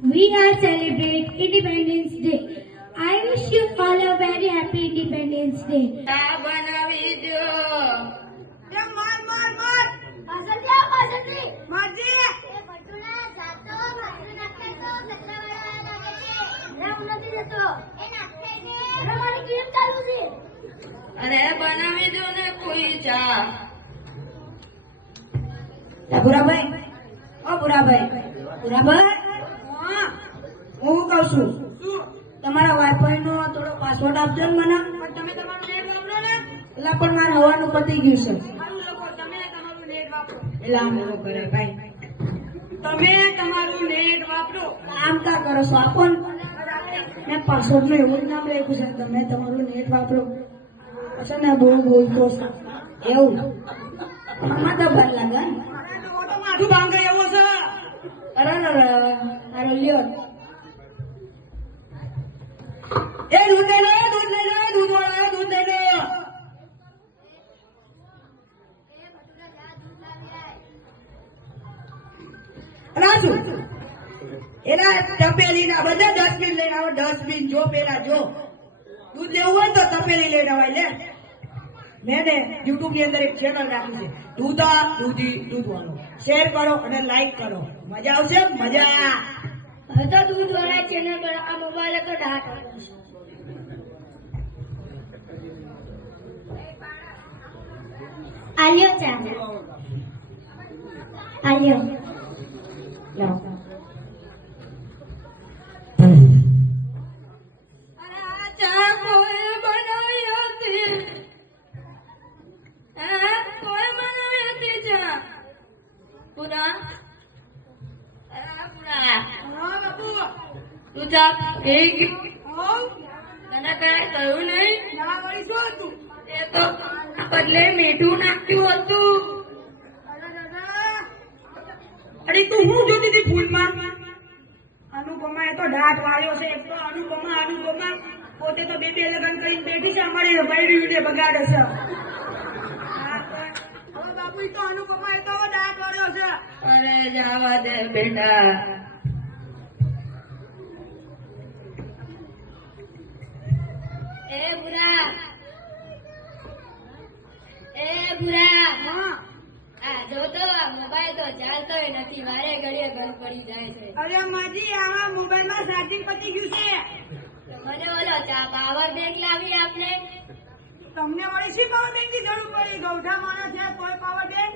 We are celebrate Independence Day. I wish you all a very happy Independence Day. ચા બનાવી દો. માર માર માર પાછળથી મારજી એ બટુના જાતો બટુ નાખે તો કચરાવાળા લાગે છે. હું નથી જતો. એ નાખે છે. અરે મારી ગેમ ચાલુ છે. અરે બનાવી દો ને કોઈ ચા. ભૂરાભાઈ, ઓ ભૂરાભાઈ, ભૂરાભાઈ, હા, હું કહું છું તમારા વાઈફાઈ નો થોડો પાસવર્ડ આપજો ને મને. તમે તમારું નેટ વાપરો ને. એટલે પણ મારે હવાનું પતી ગયું છે. સારું લોકો, તમે તમારું નેટ વાપરો. એટલે આમ એવું કરે ભાઈ, તમે તમારું નેટ વાપરો. આમ કા કરો છો? આપો ને. મેં પાસવર્ડ નું એવું જ નામ લખ્યું છે, તમે તમારું નેટ વાપરો. અચ્છા ને બહુ બોલતો છે એવું આમાં તો ભર લાગે ને. માથું ભાંગે એવો છે. અરે અરે લ્યો એ દૂધ લઈ લો, દૂધ લઈ લો, દૂધ વાળા દૂધ લઈ લો. રાજુ એના તપેલી ના બધા ડસ્ટબિન લઈને આવો. ડસ્ટબિન જો પેલા જો દૂધ લેવું હોય તો તપેલી લઈને આવાય. લે મેં ને યુટ્યુબ ની અંદર એક ચેનલ રાખી છે, દૂધા દૂધી દૂધ વાળો. શેર કરો અને લાઈક કરો, મજા આવશે મજા. હવે તો દૂધ વાળા ચેનલ પર આ મોબાઈલ તો ડાક આલ્યો ચા આલ્યો લાવ. ચા કોઈ બનાવી હતી? કોઈ બનાવી હતી ચા? પૂરા પૂરા હા બાપુ. તું ચા પી ગઈ? હા તને કઈ કહ્યું નહીં? ના વળી શું હતું? એ તો બદલે મીઠું નાખ્યું હતું. અરે તું હું જોતી હતી ફૂલમાં? અનુપમા એ તો દાંત વાળ્યો છે. એક તો અનુપમા પોતે તો બે લગ્ન કરીને બેઠી છે, અમારી બૈરી વિડીયો બગાડે છે. હવે બાપુ ઈ તો અનુપમા એ તો હવે દાંત વાળ્યો છે. અરે જવા દે બેટા. એ બુરા હા આ જો તો આ મોબાઈલ તો ચાલતોય નથી, વારે ઘડીએ બંધ પડી જાય છે. અરે માજી આમાં મોબાઈલમાં ચાર્જિંગ પતી ગયું છે. તો મને ઓલો ચા પાવર બેંક લાવી આપને. તમને વળી શી પાવર બેંક ની જરૂર પડી? ગૌઠા માણસ છે કોઈ પાવર બેંક?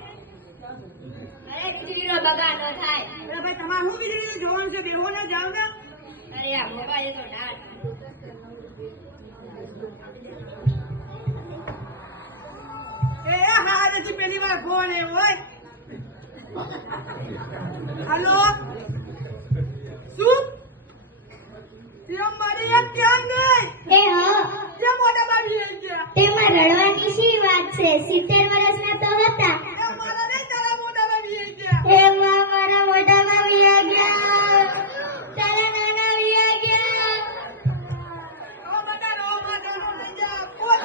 અરે વીજળીનો બગાડ ન થાય. અરે ભાઈ તમારે શું વીજળી જોવાનું છે? બેહો ને જાવ ને. અરે આ મોબાઈલ તો ડાટ. એ હા નથી પેલી વાર ફોન એ હોય. હાલો શું? તેમ મારી એક ધ્યાન નહીં. એ હા, તે મોટા બાવી લઈ ગયા. તેમાં રડવાની શી વાત છે? 70 વર્ષના તો હતા. એ મારા નહીં, તારા મોટા બાવી લઈ ગયા. એમાં મારા મોઢામાં વિયા ગયા, તારા નાના વિયા ગયા. ઓ બધા રો માતાનો લઈ જા. પોત.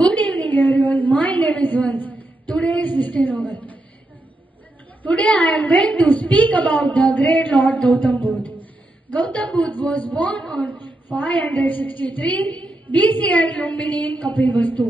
Good evening everyone, my name is Vans. Today is 16 August. Today I am going to speak about the great Lord Gautam Buddha. Gautam Buddha was born on 563 BC at Lumbini in Kapilvastu.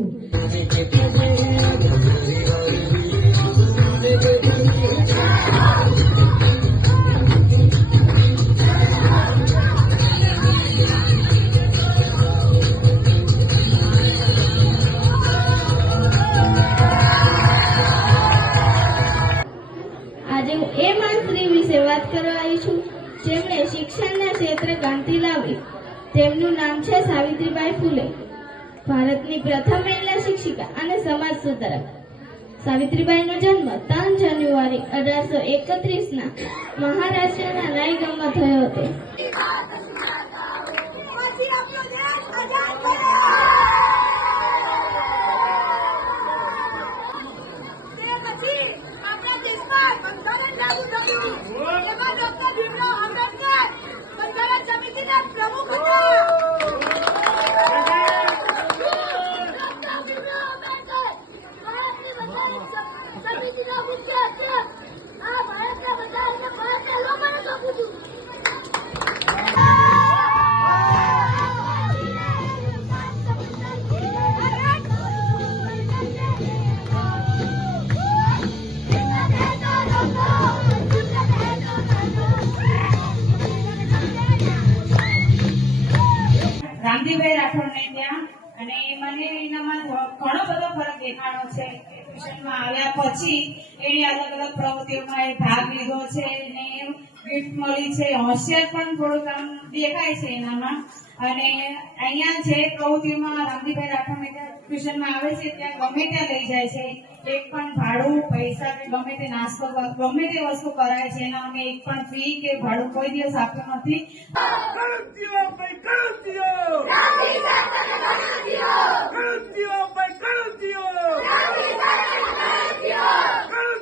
આજે હું એ મંત્રી વિશે વાત કરવા આવી છું જેમણે શિક્ષણના ક્ષેત્રે ક્રાંતિ લાવી. તેમનું નામ છે સાવિત્રીબાઈ ફૂલે. ભારતની પ્રથમ મહિલા શિક્ષિકા અને સમાજ સુધારક. સાવિત્રીબાઈનો જન્મ 3 જાન્યુઆરી 1831ના મહારાષ્ટ્રના રાય ગામમાં થયો હતો. પછી આપણો દેશ આઝાદ કર્યો. રામજીભાઈ રાઠોડને ત્યાં, અને મને એનામાં ઘણો બધો ફરક દેખાણો છે. ટ્યુશનમાં આવ્યા પછી એની અલગ અલગ પ્રવૃત્તિઓમાં એ ભાગ લીધો છે અને ગિફ્ટ મળી છે. હોશિયાર પણ થોડુંક આમ દેખાય છે એનામાં. અને અહીંયા જે પ્રવૃત્તિઓમાં રામજીભાઈ રાઠોડને ત્યાં ટ્યુશનમાં આવે છે ત્યાં ગમે ત્યાં લઈ જાય છે. એક પણ ભાડું, પૈસા કે ગમે તે નાસ્તો, ગમે તે વસ્તુ કરાય છે એના અમે એક પણ ફી કે ભાડું કોઈ દિવસ આપ્યું નથી. Carutio, by Carutio! Carutio, by Carutio! Carutio!